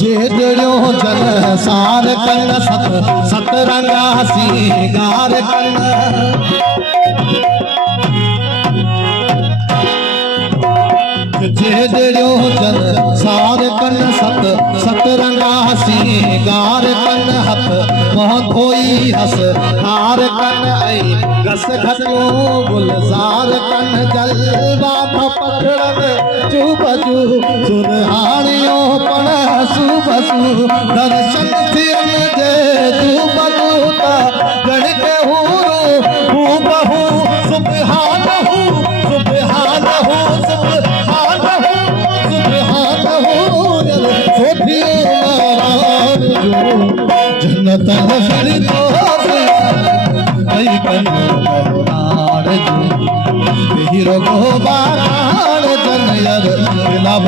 जेजड़ियो जल सार कन सतरंगा सिंगार कन जेजड़ियो जल सार कन सतरंगा सिंगार कन हथ मोह धोई हस हार कन आई रस घटो गुलजार कन जलवा पथड़न चुबजू सुनहानियो पण सुबसु दर्शन थियन जे चुबजूता गण के हूरू बहु सुबहान हूँ सुबहान हूँ सुबहान हूँ सुबहान हूँ सोभियो नारायण जो जन्नत हसरी तो कई कन्नार जो हीरो को बाण जनयर लाभ